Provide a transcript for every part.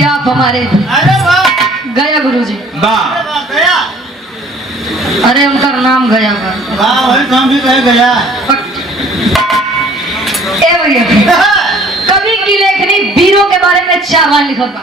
कि आप हमारे थे। अरे वाह गया गुरुजी। वाह गया। अरे उनका नाम गया वाह वही तो हम भी कहे गया। ए भैया कवि की लेखनी वीरों के बारे में 4 लाइन लिखा था।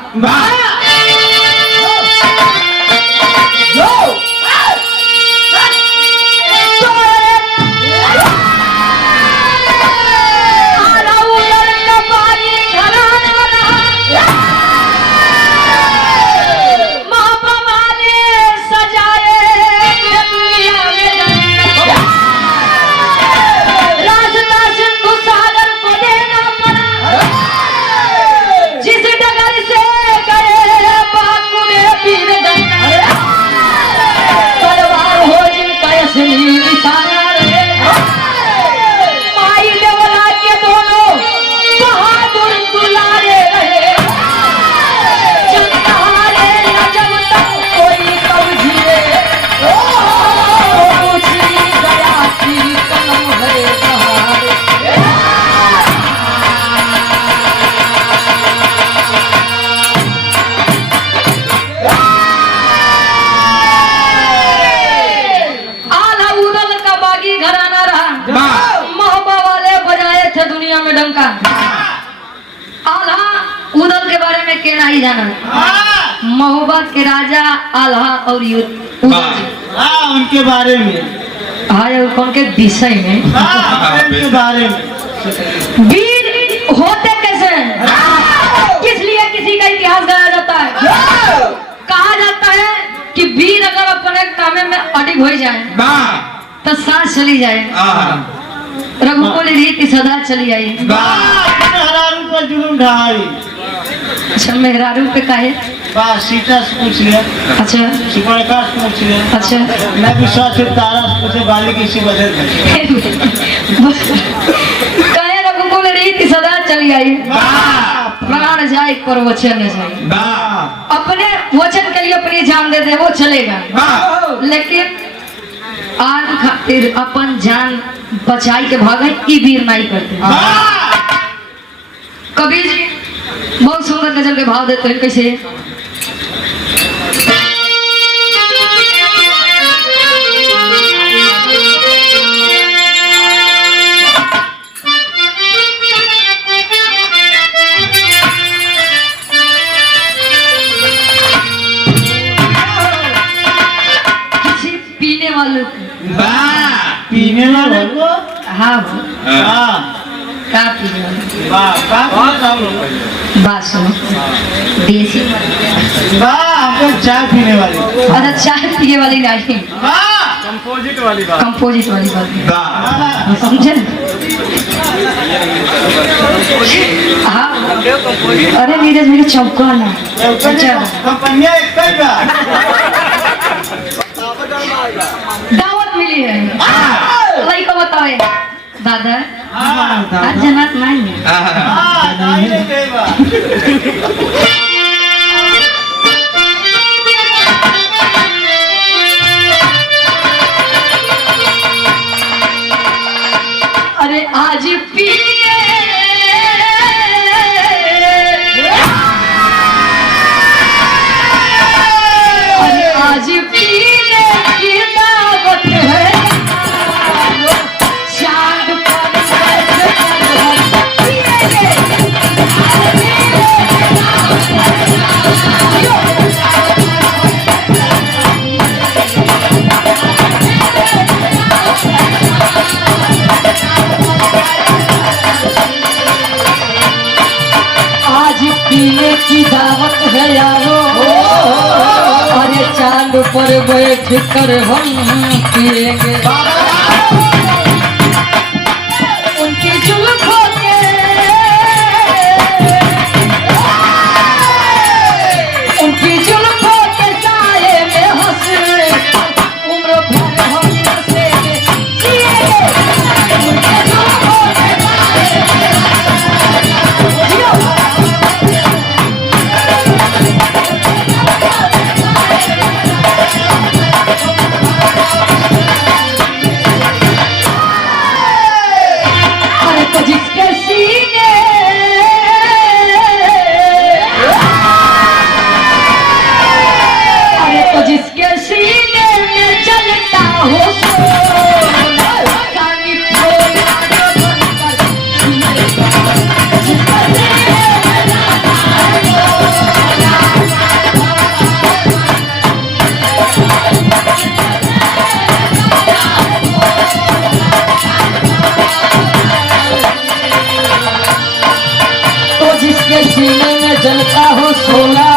दुनिया में डंका आल्हा उदल के बारे में कहना ही जाना मोहब्बत के राजा आल्हा और उनके बारे में हाँ कौन के विषय में उनके बारे में वीर होते कैसे किस लिए किसी का इतिहास गाया जाता है। कहा जाता है कि वीर अगर अपने कामे में अडिग हो जाए तो सांस चली जाए रघुकुल रीति सदा चली आई। मेहरारू पर जुलूम ढाई। अच्छा मेहरारू पे काहे? सीता से पूछ लिया। अच्छा सुपर्णखा से पूछ लिया। अच्छा मैं विश्वास से तारा से पूछे बाली किसी बदल काहे रघुकुल रीति सदा चली आई। प्राण जाए पर वचन न जाए। अपने वचन के लिए अपनी जान दे दे वो चलेगा लेकिन आन खातिर अपन जान बचाई के भागे ई वीर नहीं करते। कबीर जी बहुत सुंदर गजल के भाव देते हैं कैसे किसी पीने वाले पीने वाले को हाँ हाँ का पीने वाले बात सुनो देसी हमको चाय पीने वाली। अच्छा चाय पीने वाली नहीं कंपोजिट वाली बात। कंपोजिट वाली बात समझे हाँ अरे नीरज मेरी चौका ना कंपनियां एक दावत मिली है लई को बताए दादा आज जनात नहीं अरे आज पिए अरे आज पीने की दावत है चांद पर आज पीने की दावत है यारो अरे चांद पर बैठ कर हम पिएंगे उनकी जुल्फों के उनकी जुल्फों के साए में हंस उम्र भर हम हंसेंगे जिएंगे उनके जुल्फों के साए में में जलता हो सोला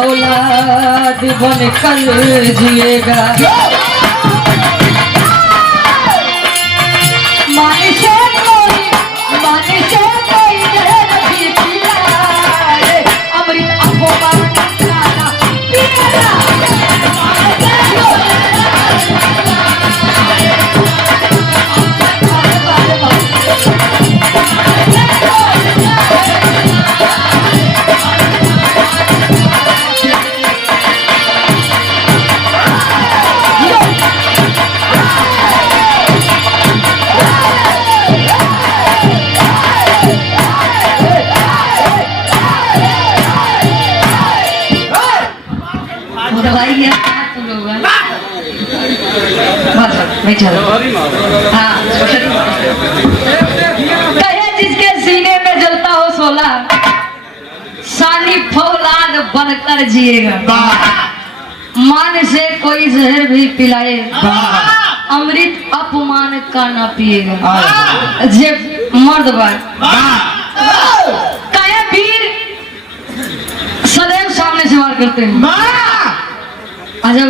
औलाद बन कर जिएगा माने से कोई जहर भी पिलाए अमृत अपोमान खाना पिएगा जिसके सीने में जलता हो सोला सानी फौलाद बनकर जिएगा मान से कोई जहर भी पिलाए अमृत अपमान का ना पिएगा जे मर्द बार कहे वीर सदैव सामने से वार करते हैं जब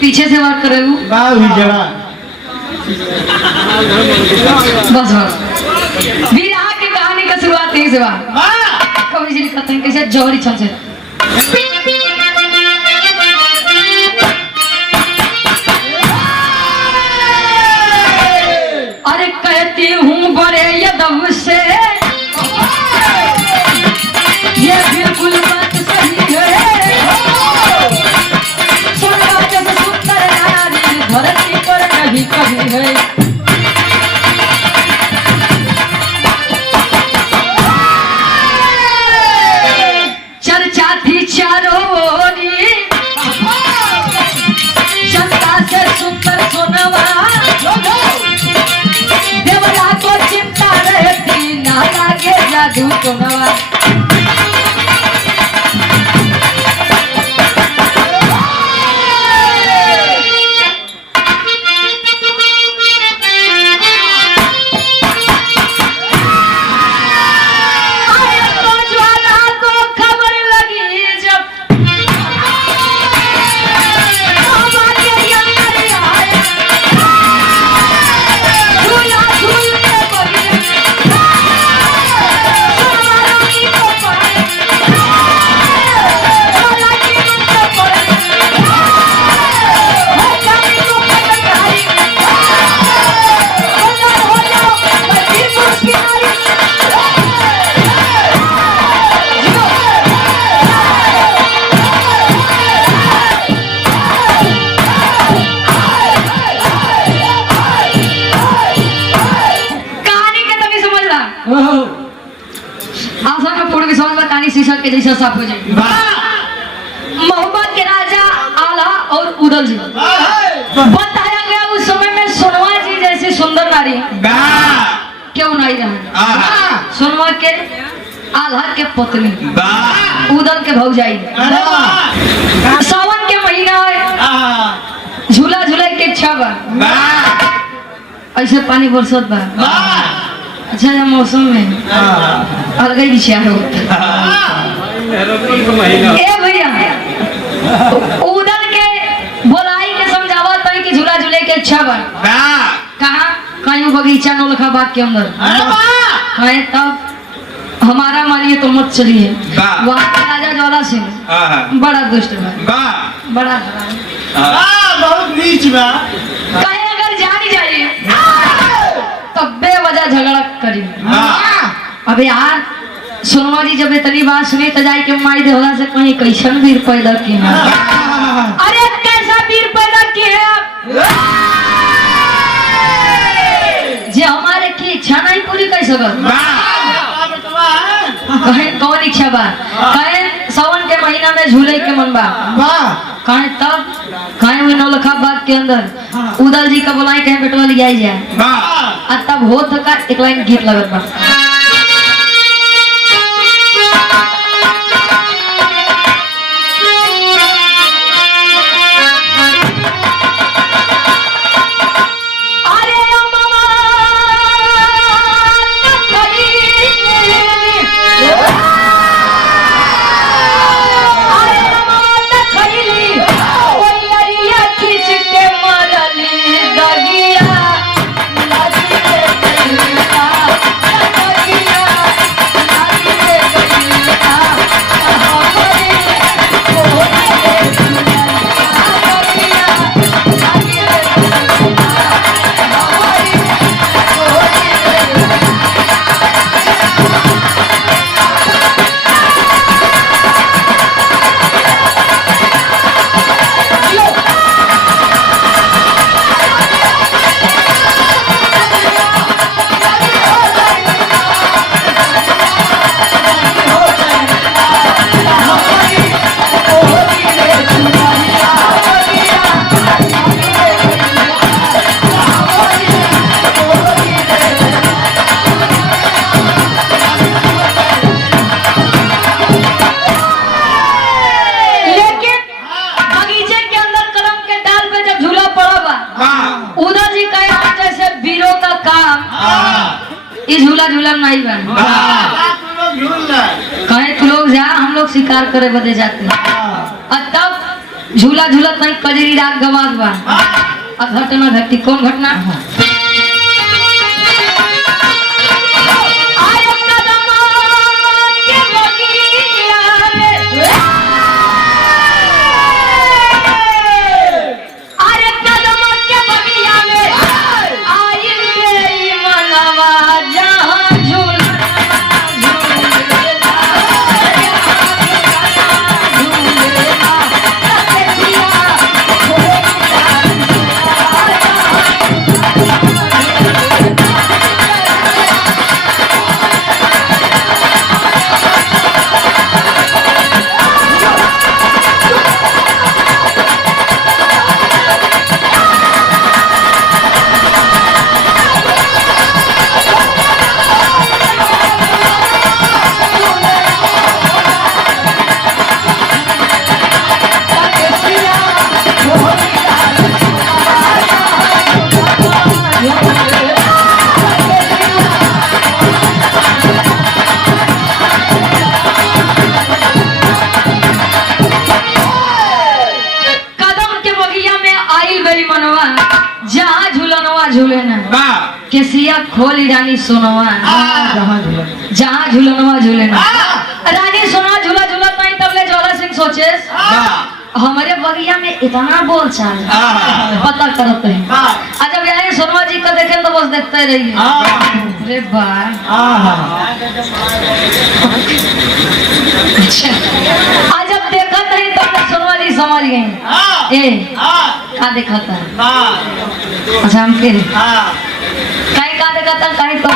पीछे से वार करे बस वीरा की कहानी का शुरुआत यहीं से हुआ कवि जी लिखते हैं कैसे जौहरी छन से अरे कहती हूँ बड़े यदव से ये बिल्कुल बात सही है सुनवा जब सुंदर नारी धरती पर नहीं कभी है चर्चा थी चारों ओरी जनता से सुंदर सोनवा देवला को चिंता रहती ना लागे जादू सोनवा शीशा के जैसा साफ हो जाएगी मोहब्बत के राजा आला और उदल जी बताया गया उस समय में सोनवा जी जैसी सुंदर नारी क्यों नहीं रहा सोनवा के आला के पत्नी उदल के भौजाई सावन के महीना है झूला झूला के इच्छा बा ऐसे पानी बरसत बा अच्छा जब मौसम में अलग ही विचार होता ए भैया उदल के बोलाई के समझावा तो कि झूला झूले के अच्छा बा कहाँ कहीं बगीचा नौलखा बाग के अंदर कहीं तब हमारा मानिए तो मत चलिए वहाँ के राजा ज्वाला सिंह बड़ा दुष्ट बा बड़ा बहुत नीच बा कहीं अगर जान जाइए तो बेवजह झगड़ा करी अबे यार सोनवा जी जब इतनी बात सुनी तो जाए के माई देवला से कहीं कैसन वीर पैदा की है अरे कैसा वीर पैदा की है जे हमारे की इच्छा नहीं पूरी कर सकत कहे कौन इच्छा बा कहे सावन के महीना में झूले के मन बा कहे तब कहे हुए नौलखा बाग के अंदर उदल जी का बुलाई कहे बेटवा ले आई जाए और तब हो थका एक लाइन गीत लगत बा अरे नहीं बा रात में लोग झूल रहे। कहे तू लोग जा, हम लोग शिकार करे बदे जाते हैं। और तब झूला झूलत नहीं कजरी रात गवात बा। और घटना घटी, कौन घटना? केसिया खोली रानी सोनवा जहाँ झूलनवा झूले ना रानी सोनवा झूला झूला नहीं तब ले ज्वाला सिंह सोचे हमारे बगिया में इतना बोल चाल पता करते हैं। जब यार सोनवा जी को देखे तो बस देखते रहिए। अरे वाह आज जब देखा नहीं तब सोनवा जी समझ गए ए क्या देखा था। अच्छा हम फिर काहे का देखा था, काहे तो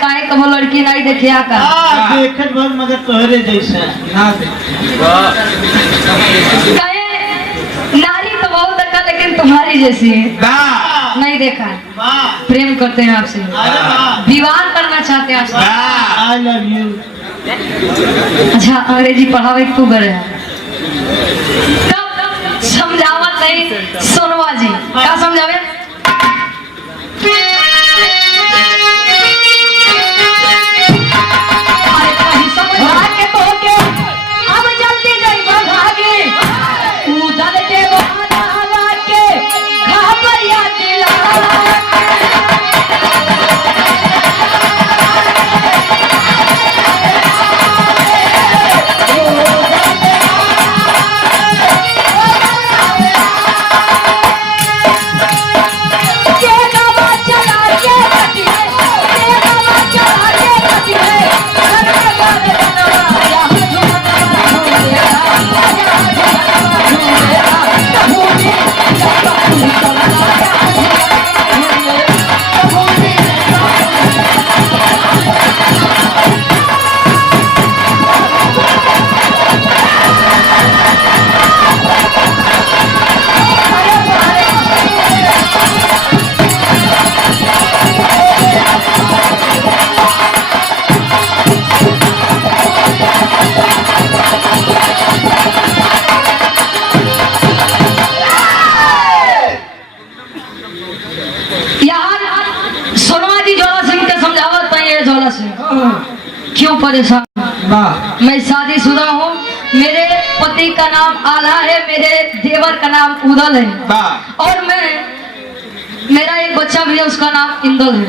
काहे कब लड़की नहीं देखिया का देखत बहुत मगर तोहरे जैसा ना काहे नारी तो बहुत देखा लेकिन तुम्हारी जैसी है नहीं देखा। प्रेम करते हैं आपसे, विवाह करना चाहते हैं आपसे। I love you. अच्छा अंग्रेजी पढ़ावे तू करे तब समझावत नहीं सोनवा जी क्या समझावे। क्यों परेशान? मैं शादीशुदा हूँ, मेरे पति का नाम आला है, मेरे देवर का नाम उदल है और मेरा एक बच्चा भी है उसका नाम इंदल है।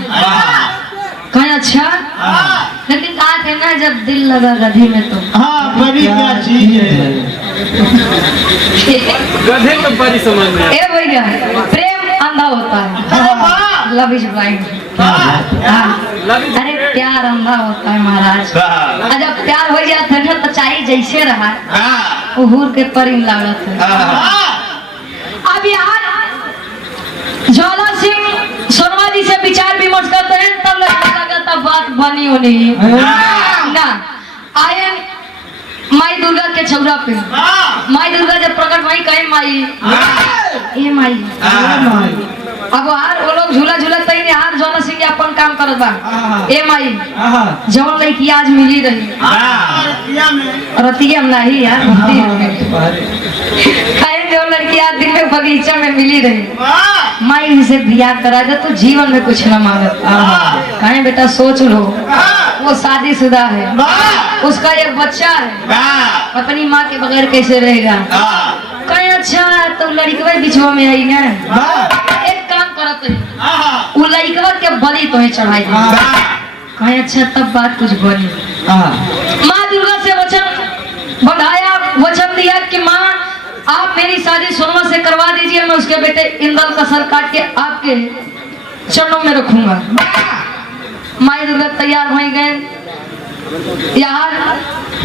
कहीं अच्छा लेकिन बात है ना जब दिल लगा गधी में तो बड़ी क्या चीज है गधे में बड़ी समझ में ए भैया प्रेम अंधा होता है, लव इज ब्लाइंड। अरे प्यार अंधा होता है महाराज। जब प्यार हो जाता है तो चाहिए जैसे रहा उहूर के परिम लागत है। अब यार ज्वाला सिंह सोनवा जी से विचार विमर्श करते हैं तब लगा तब बात बनी होनी ना। आए माई दुर्गा के छौरा पे, माई दुर्गा जब प्रकट भाई कहे माई ये माई अब हार वो लोग झूला झूला तई ने हार ज्वाला सिंह अपन काम करत बा। ए माई जवन लड़की आज मिली रही रतिया में नहीं यार कहे जो लड़की आज दिन में बगीचा में मिली रही, वाह माई से बियाह करा दे तो जीवन में कुछ न मांगत। कहे बेटा सोच लो, वो शादीशुदा है, वाह उसका एक बच्चा है, वाह अपनी माँ के बगैर कैसे रहेगा। कहे अच्छा तो लड़कवा बिछुआ में आई ना, एक काम करत है, वो लड़कवा के बलि तो चढ़ाई। कहे अच्छा तब बात कुछ बनी। माँ दुर्गा से वचन बंधाया, वचन दिया कि माँ आप मेरी शादी सोनमा से करवा दीजिए, मैं उसके बेटे इंदल का सर काट के आपके चरणों में रखूंगा। माई दुर्गा तैयार हो गए, यहाँ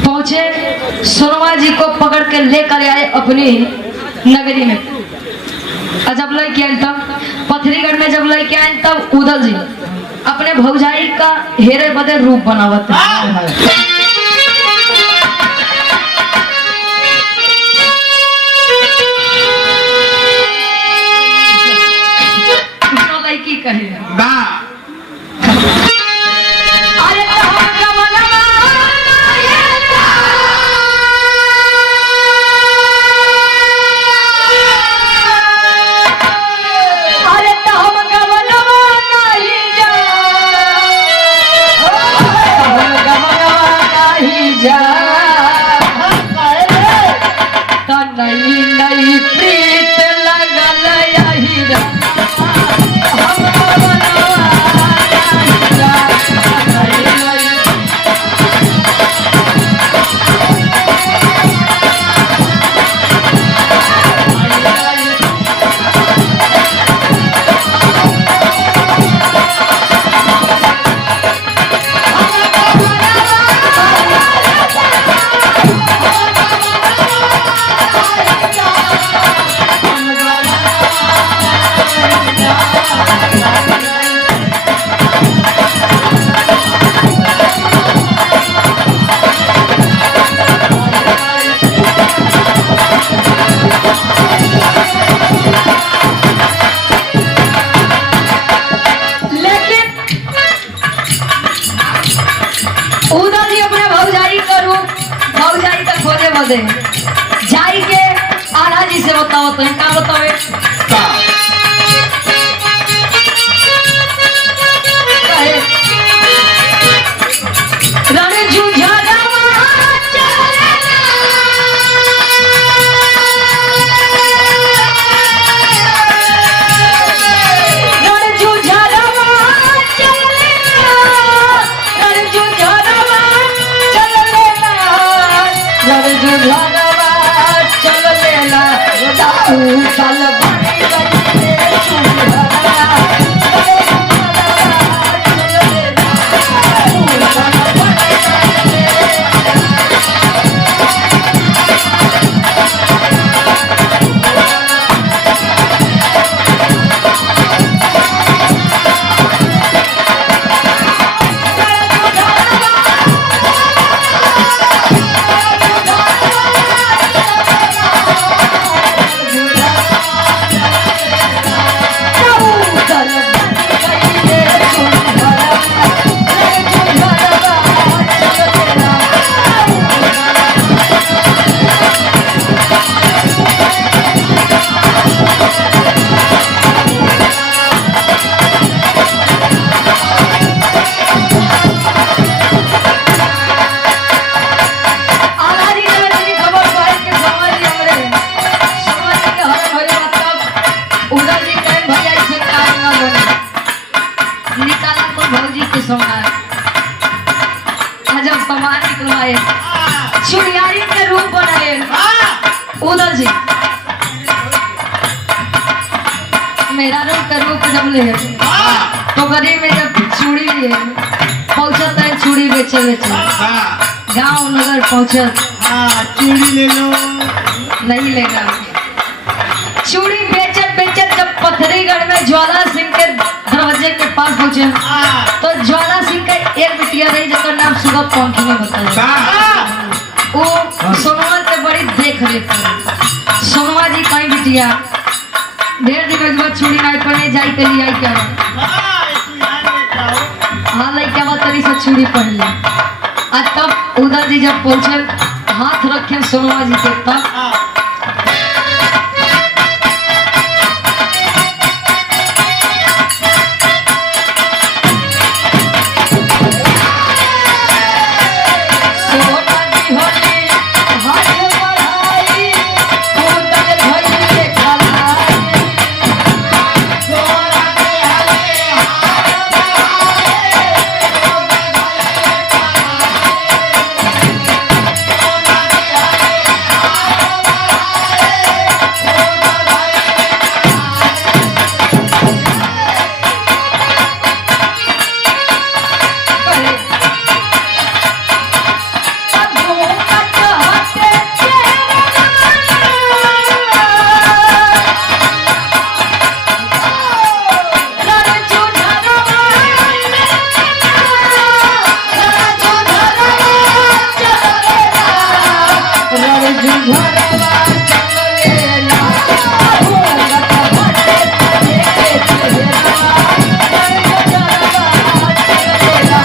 पहुंचे, सोनमा जी को पकड़ के लेकर आए अपनी नगरी में। और जब लेके आए तब पथरीगढ़ में जब लेके आए तब उदल जी अपने भौजाई का हेरे बदे रूप बनावत लड़की कहे नई प्रीत लगल यही दे जाई के आला जी से बताओ तो का बतावे रण जुझारा चल लेना चल चुड़ियारी के रूप बनाए उदल जी मेरा रूप का रूप जब ले तो गरीब में जब चूड़ी पहुंचता है चूड़ी बेचे गांव नगर पहुंचे चूड़ी ले लो नहीं लेगा चूड़ी बेचे जब पथरीगढ़ में ज्वाला सिंह के दरवाजे के पास पहुंचे तो ज्वाला सिंह का एक बिटिया रही जिसका नाम सुबह पंखी में बताया वो सोनवा के बड़ी देख रेख सोनवा जी कहीं बिटिया ढेर दिन के बाद चूड़ी नहीं पहने जाई के लिए आई क्या हाँ लड़का बात तरी से चूड़ी पहन ली आज तब उदल जी जब पहुंचे हाथ रखे सोनवा जी के तब घरवा चलेला घूंघट हटे देखे चेहरा लड़के घरवा चलेला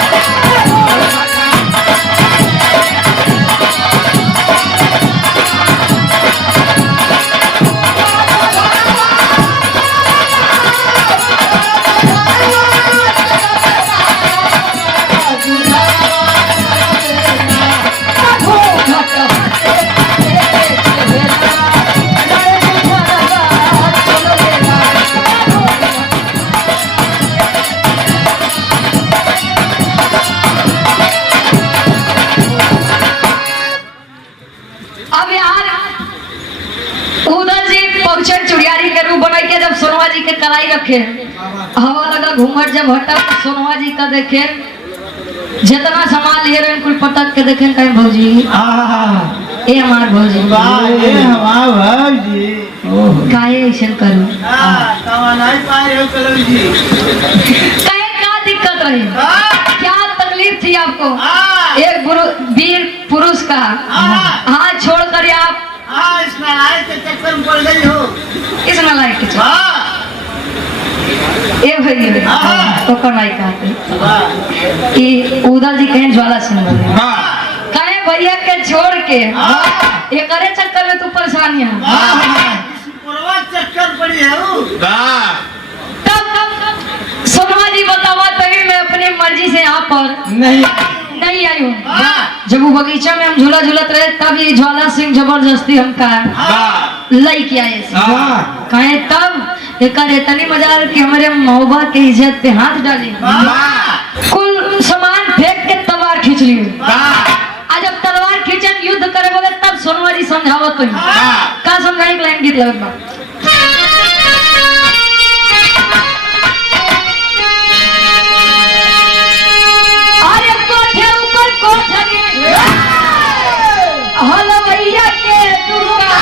अब यार उधर जी पहुंचे चुड़ियारी के रूप बनाई के जब सोनवा जी के कलाई रखे हवा लगा घूंघट जब हटा तो सोनवा जी का देखे जितना सामान लिए रहे कुल पटक के देखे कहीं भौजी ए हमार भौजी काहे ऐसे करूं काहे का दिक्कत रही क्या तकलीफ थी आपको एक वीर पुरुष का हाथ छोड़ कर आप इस नालायक के चक्कर में पड़ गई हो। इस नालायक के चक्कर ए भैया तो कनाई कहते कि उधर जी कहीं ज्वाला सिंह बोले कहे भैया के छोड़ के ये करे चक्कर में तू परेशानियां चक्कर पड़ी है तब सोनवा जी बतावा तभी मैं अपनी मर्जी से यहाँ पर नहीं आई हूँ जब वो बगीचा में हम झूला झूलत रहे तब ये ज्वाला सिंह जबरदस्ती हमका लई के आए कहे तब एक इतनी मजा कि हमारे मौबा के इज्जत पे हाथ डाली कुल सामान फेंक के तलवार खींच ली आज जब तलवार खींचन युद्ध करे बोले तब सोनवा जी समझावत का समझाई लाइन गीत लगना भैया के दुर्गा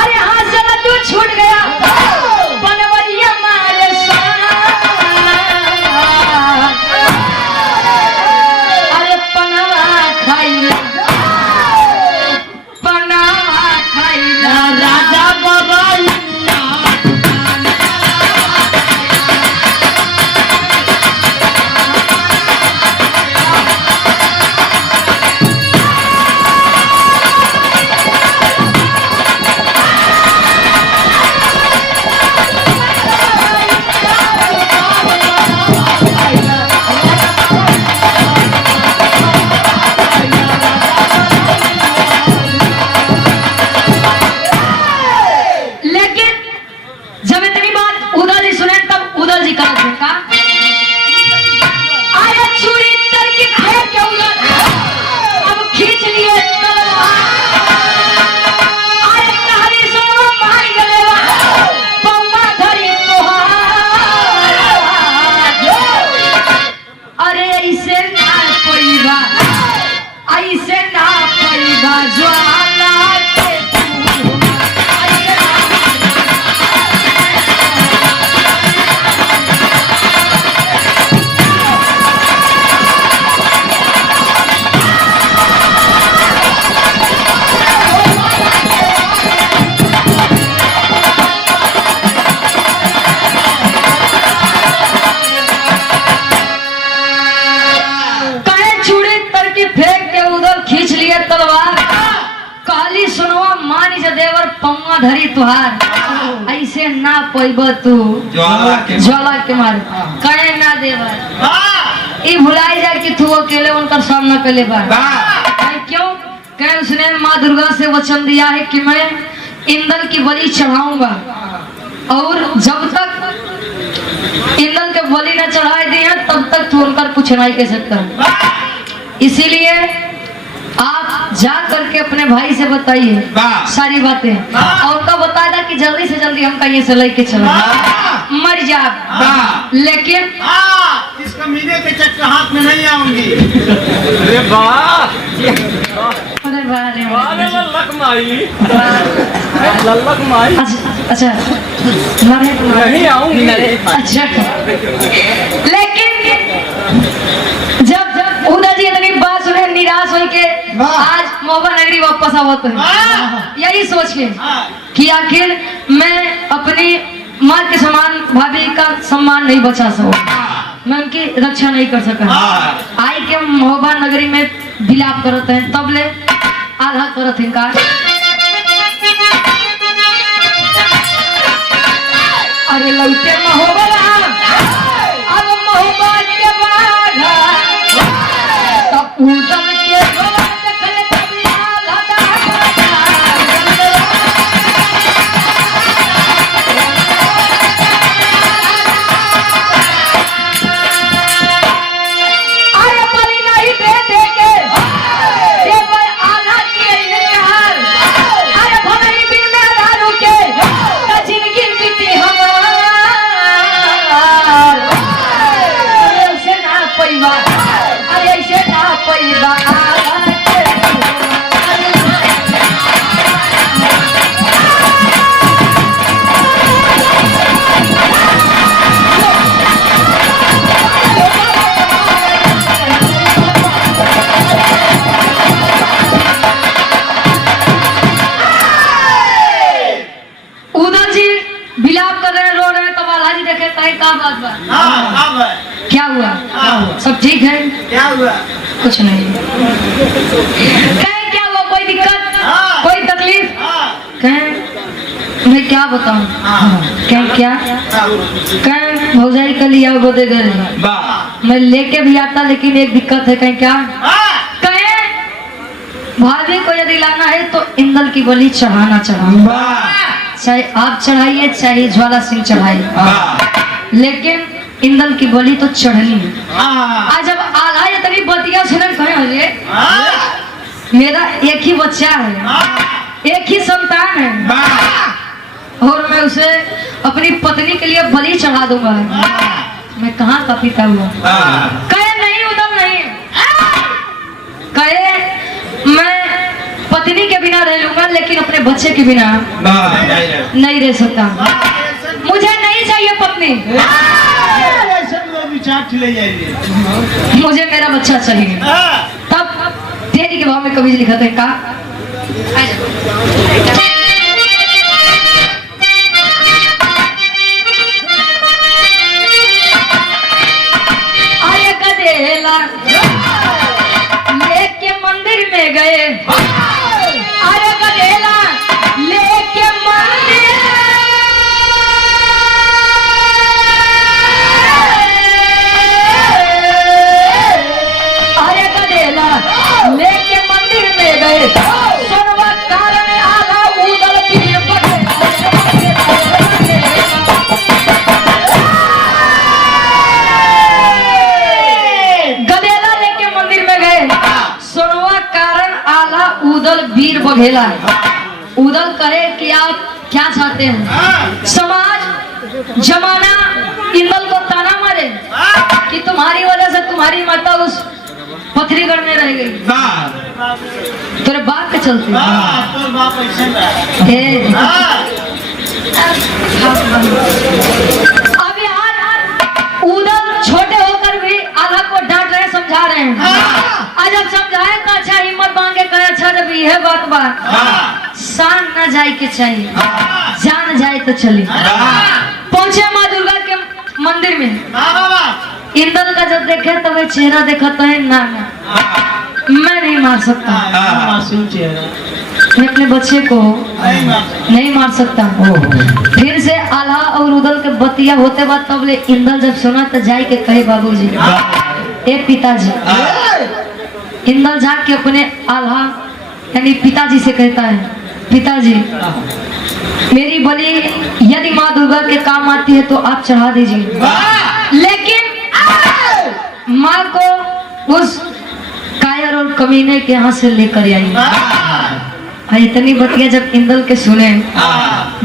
अरे हाँ चला तू छूट गया बनवैया मारे अरे पनावा खाइला राजा बाबा धरी तुहार ऐसे ना पैब तू ज्वाला के मारे कहे ना देवर ई भुलाई जा कि तू अकेले उनका सामना कर ले बा क्यों कहे उसने माँ दुर्गा से वचन दिया है कि मैं इंद्र की बलि चढ़ाऊंगा और जब तक इंद्र के बलि न चढ़ाए दिए तब तक तू उनका कुछ नहीं कह सकता इसीलिए आप जा करके अपने भाई से बताइए सारी बातें और कब बताया कि जल्दी से जल्दी हम कहीं से लेके चलो मर जा लेकिन इस कमीने के चक्कर हाथ में नहीं आऊंगी। अरे वाह अरे वाह लल्लक माई लल्लक माई अच्छा नहीं आऊंगी अच्छा लेकिन जब आवत है, यही सोच के कि आखिर मैं अपनी माँ के समान भाभी का सम्मान नहीं बचा सकूं, मैं उनकी रक्षा नहीं कर सका। आई के महोबा नगरी में विलाप करते हैं, तब ले आधा करत इनकार। अरे लौटे महोबा अब महोबा के बाधा तब उदम के गोला देखले तब आधा करता। अरे परी नहीं बेटे के दे पर आधा के इनकार। अरे भलाई बिन में दारू के त जिंदगी बीती हमार। अरे ऐसे ना पैबा, अरे ऐसे ना पैबा आधा के। उधर जी विलाप कर रहे हैं, रो रहे हैं, तब आल्हा जी देखे कहीं का बात बा, क्या हुआ? सब ठीक है? क्या हुआ? कुछ नहीं। कहीं क्या हुआ? कोई दिक्कत, कोई तकलीफ? कहीं मैं क्या बताऊं? कहीं क्या? कहीं भौजाई का लिया वो दे गए, मैं लेके भी आता, लेकिन एक दिक्कत है। कहीं क्या? कहीं भाभी को यदि लाना है तो इंदल की बलि चढ़ाना चाहे आप चढ़ाइए चाहे ज्वाला सिंह चढ़ाइए, लेकिन इंदल की बलि तो चढ़नी है। आज जब आल्हा इतनी बतिया सुनन कहे अरे मेरा एक ही बच्चा है, एक ही संतान है और मैं उसे अपनी पत्नी के लिए बलि चढ़ा दूंगा, मैं कहाँ का पिता हुआ? कहे नहीं उदम नहीं, कहे मैं पत्नी के बिना रह लूंगा लेकिन अपने बच्चे के बिना नहीं रह सकता। मुझे नहीं चाहिए पत्नी, मुझे मेरा बच्चा चाहिए। तब तेरी के भाव में कवि लिखा था का आए गदेला लेके मंदिर में गए, अरे गदेला लेके मंदिर, अरे गदेला लेके मंदिर में गए, सुनवा कारण आधा उदल पीर पड़े। गदेला लेके मंदिर में गए, सुनवा कारण आला उदल वीर बघेला। उदल कहे कि आप क्या चाहते हैं? समाज जमाना इंदल को ताना मारे कि तुम्हारी वजह से तुम्हारी माता उस पथरीगढ़ में रह गई, तेरे बाप के चलते। अब यार उदल छोटे होकर भी आल्हा को डांट रहे, समझा रहे हैं। आज जब समझाए तो अच्छा हिम्मत मांगे कहे अच्छा जब यह बात शान न जाए के चाहिए, जान जाए तो चली। पहुंचे माँ दुर्गा के मंदिर में, इंदल का जब देखे तो वह चेहरा देखा तो है ना मैं नहीं मार सकता, मैं अपने बच्चे को नहीं मार सकता। फिर से आल्हा और उदल के बतिया होते बाद तब ले इंदल जब सुना तो जाए के कहे बाबूजी ए पिताजी। इंदल जाके अपने आल्हा यानी पिताजी से कहता है पिताजी मेरी बलि यदि माँ दुर्गा के काम आती है तो आप चढ़ा दीजिए, लेकिन माँ को उस कायर और कमीने के यहाँ से लेकर आई। इतनी बतिया जब इंदल के सुने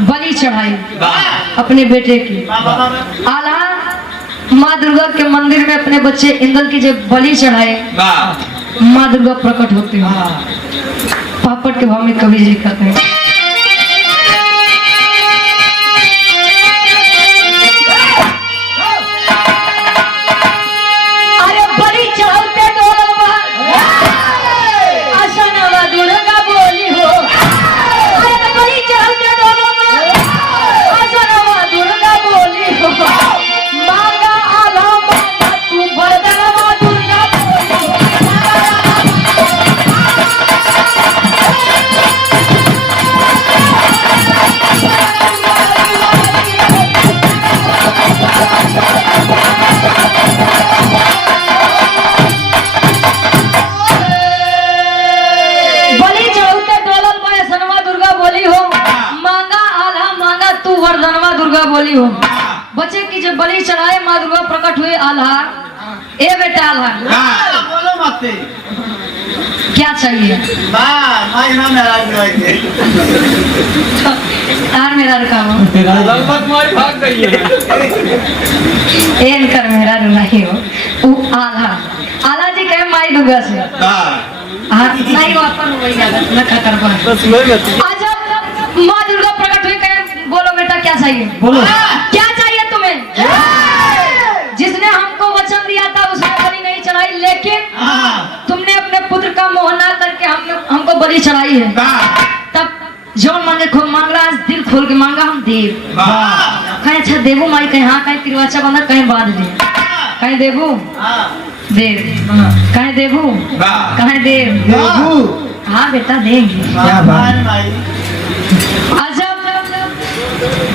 बलि चढ़ाई अपने बेटे की। आल्हा माँ दुर्गा के मंदिर में अपने बच्चे इंदल की जब बलि चढ़ाए माँ दुर्गा प्रकट होती है। पापड़ के भाव में कवि जी लिखते हैं अरे बलि चढ़ाते दुर्गा बोली हो ए बेटा आल्हा बोलो मत क्या चाहिए? माई ना मेरा भी तार मेरा रुका हो लल्लक माई भाग गई है। एन कर मेरा रू नहीं हो वो आल्हा जी कहे माई दुर्गा से हाँ नहीं वो अपन वही जाता मैं क्या कर पाऊँ बस मैं मत आज माँ दुर्गा प्रकट हुई कहे बोलो बेटा क्या चाहिए? बोलो। क्या चाहिए तुम्हें? जिसने हमको वचन दिया था उसने बलि नहीं चढ़ाई, लेकिन तुमने अपने पुत्र का मोह ना करके हमको बलि चढ़ाई है। तब जो मांगे खूब मांग रहा है, दिल खोल के मांगा, हम देव। कहीं अच्छा देवू माई, कहीं हाँ, कहीं तिरवाचा बंधा, कहीं बाद दे, कहीं देवू देव, कहीं देवू कहीं देव। हाँ बेटा देंगे। अच्छा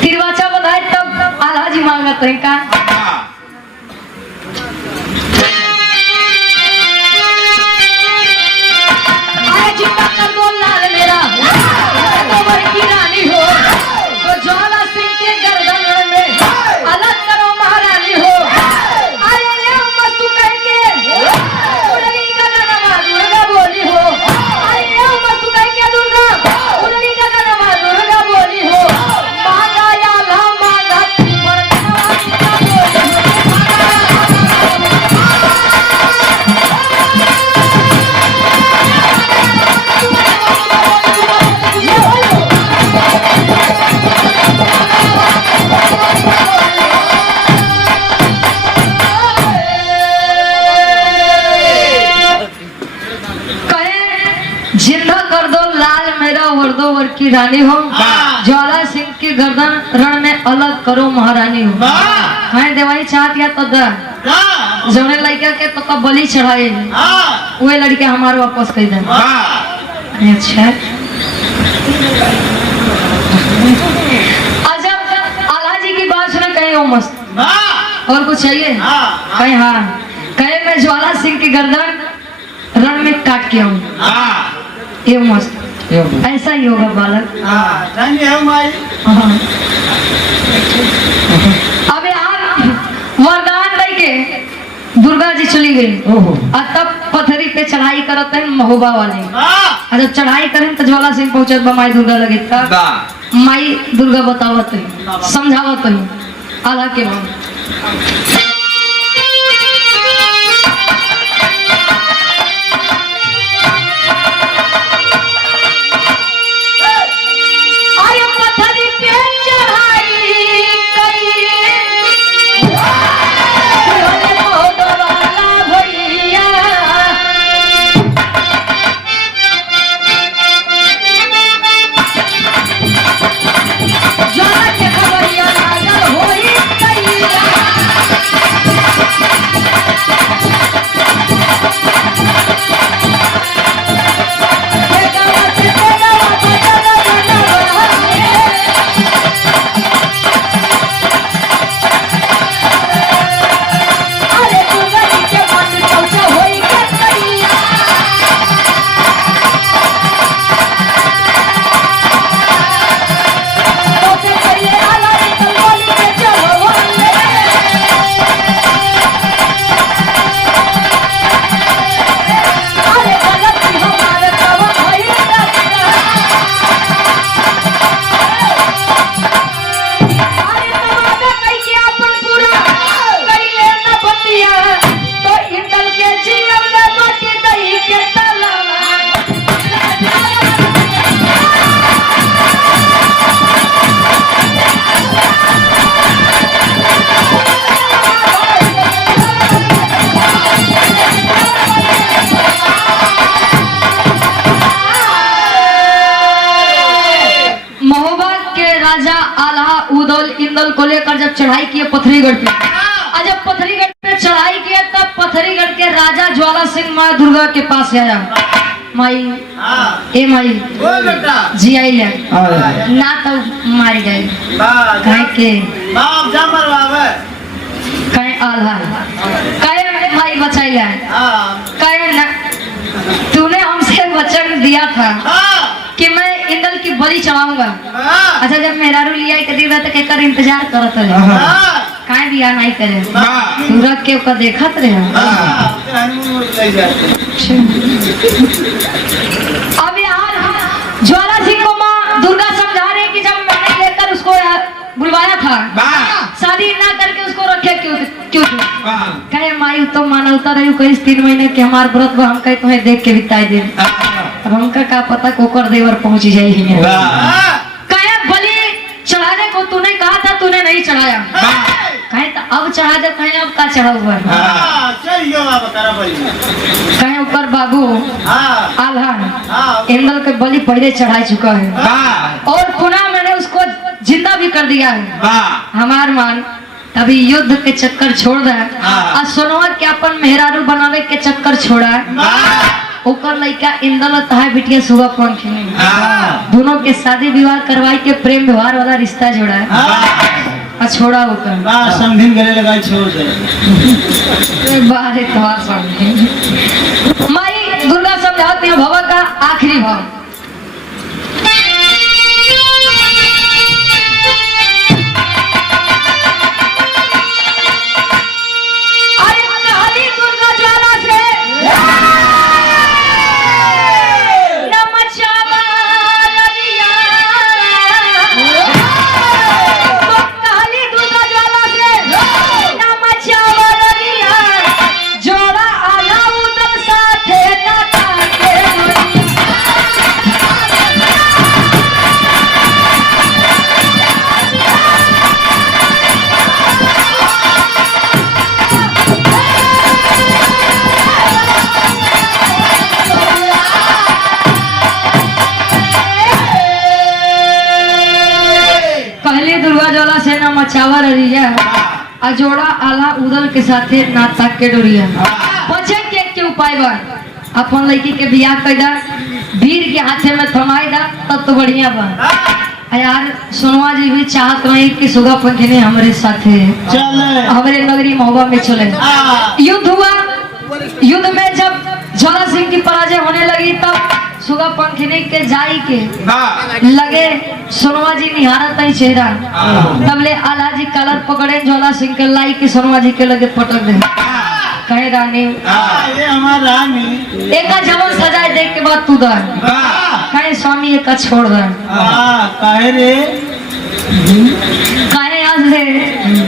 तिरवाचा बंधाए तब आल्हा जी मांगा तो का जिंदा कर दो लाल मेरा गोबर की रानी हो, तो ज्वाला सिंह के गर्दन में अलग करो महारानी हो। अरे ये मस्तु कह के उड़नी का गाना दुर्गा बोली हो। अरे ये मस्तु कह के दुर्गा उड़नी का गाना दुर्गा बोली हो। मांगा या ला मांगा पर नवा बोली जिंदा कर दो लाल मेरा वर्दोवर की रानी हो, ज्वाला सिंह की गर्दन रण में अलग करो महारानी हो। हाँ देवाई चाहत या तो जौने लड़का के तो बलि चढ़ाए वे लड़के हमारे वापस कर दे। अच्छा अच्छा आल्हा जी की बात सुने कहे ओ मस्त और कुछ चाहिए? कहे हाँ, कहे मैं ज्वाला सिंह की गर्दन रण में काट के आऊँ। ये मस्त ऐसा ही होगा बालक। अब यहाँ वरदान दे के दुर्गा जी चली गई और तब पथरी पे चढ़ाई करते हैं महोबा वाले। और जब चढ़ाई करें तो ज्वाला सिंह पहुंचे माई दुर्गा लगे तब माई दुर्गा बतावत है समझावत है आल्हा के बाद इंदल को लेकर जब चढ़ाई किए पथरीगढ़ पे, और जब पथरीगढ़ पे चढ़ाई किए तब पथरीगढ़ के राजा ज्वाला सिंह माँ दुर्गा के पास आया। माई ए माई जी आई ले ना तो मार गए कहे के कहे आल्हा कहे माई बचाई ले कहे ना तूने हमसे वचन दिया था कि मैं इंदल की बलि चढ़ाऊंगा। अच्छा जब मेहरारू लिया कदी तो केकर इंतजार करत है काहे बियाह नहीं करे तू रख के ओकर देखत रहे अब यार ज्वाला सिंह को माँ दुर्गा समझा रहे कि जब मैंने लेकर उसको बुलवाया था शादी ना करके उसको रखे क्यों कहे माई तो मानवता रही कहीं 3 महीने के हमारे व्रत हम कहे तुम्हें देख के बिताई दे अब हमका का पता कोकर देवर पहुंच जाएगी कहे बलि चढ़ाने को तूने कहा था तूने नहीं चढ़ाया कहे तो अब चढ़ा दे कहे अब का चढ़ा हुआ कहे ऊपर बाबू आल्हा इंदल के बलि पहले चढ़ा चुका है और पुनः मैंने उसको जिंदा भी कर दिया है हमार मान तभी युद्ध के चक्कर छोड़ दे और सोनवा के अपन मेहरारू बनावे के चक्कर छोड़ा ओकर लड़का इंदल तहा बिटिया सुबह पंख दोनों के शादी विवाह करवाई के प्रेम व्यवहार वाला रिश्ता जोड़ा है छोड़ा होकर समझिन गले लगाई छोड़ दे बाहर तोहार समझे माई दुर्गा समझाते हैं भव का आखिरी भाव मचावर रिया अजोड़ा आला उदल के साथे नाता के डोरिया बचे के उपाय बा अपन लड़की के बियाह कैदा वीर के हाथे में थमाई दा तब तो बढ़िया बा यार सोनवा जी भी चाहत रही कि सुगा पंखनी हमारे साथे चले हमारे नगरी महुआ में चले युद्ध हुआ युद्ध में जब ज्वाला सिंह की पराजय होने लगी तब सुगा पंखनी के जाई के लगे सोनवा जी निहारत है चेहरा तबले आला जी कलर पकड़े ज्वाला सिंह के लाई के सोनवा जी के लगे पटक दे कहे रानी ये हमार रानी एक जवन सजाए देख के बाद तू दा कहे स्वामी एक छोड़ दे काहे रे काहे आज ले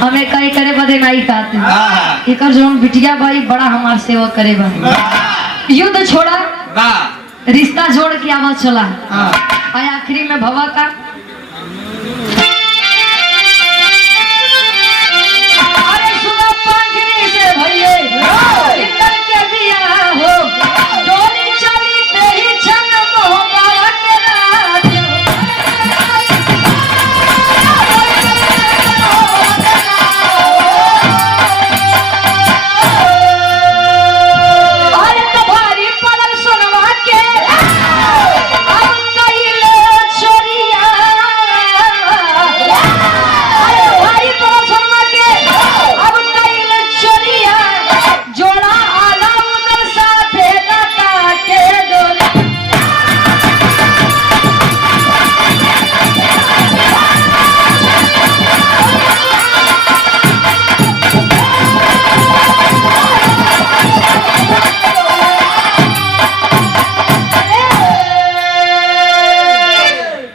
हमें कहीं करे बदे नहीं कहते एक जोन बिटिया भाई बड़ा हमार सेवा करे बा युद्ध छोड़ा रिश्ता जोड़ के आवाज चला आखिरी में भवा का अरे सुगा पंखनी से भइए इंदल के बियाह हो डोली चली तेरी छन मोहब्बा के रात अरे तो भारी पड़ल सोनवा के अब कइले छोरिया अरे भारी पड़ल सोनवा के अब कइले छोरिया जोड़ा आला उधर साथे नाता के डोले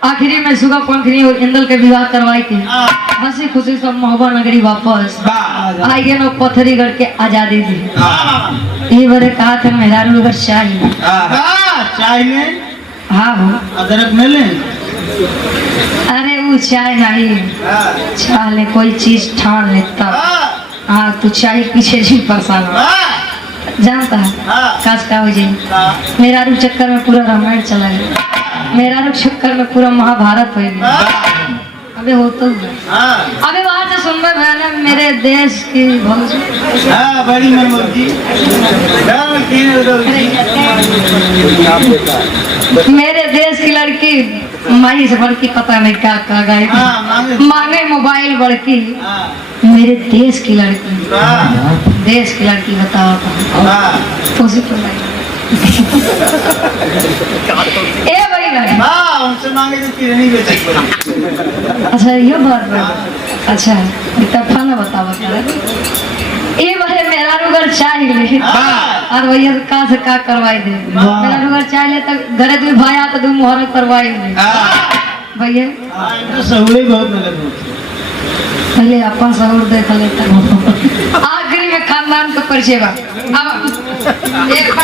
आखिरी में सुगा पंखनी और इंदल के विवाह करवाई के हंसी खुशी सब महुआ नगरी वापस आइए नो पत्थरीगढ़ के आजादी दी ये बड़े कहा थे मेहरारू अगर चाहिए चाय ले हाँ हो अदरक नहीं ले अरे वो चाय नहीं चाह ले कोई चीज ठान लेता हाँ तू चाय पीछे जी परेशान जानता है काज का हो जाए मेहरारू चक्कर में पूरा रामायण चला गया मेहरारू चक्कर में पूरा महाभारत हो गया अबे हो तो अबे वहां से सुनबे भैया मेरे देश की बड़ी मनमोहन मेरे देश की लड़की माई से बढ़ की पता नहीं क्या कहा गए मांगे मोबाइल बढ़ की मेरे देश की लड़की बताओ उसी को ए बड़ी लड़की उनसे मांगे तो किरनी बेचेगी अच्छा ये बात अच्छा इतना फन ना बतावा ये बारे मेरा रुगर चाहिए और भैया कहाँ से का करवाई दे मेरा रुगर चाहिए तो घरे तू भाई आता तू मोहर करवाई दे भैया सहूली बहुत नगद होती पहले अपन सहूर देख लेता आखिरी में खानदान का परिचय बा अब एक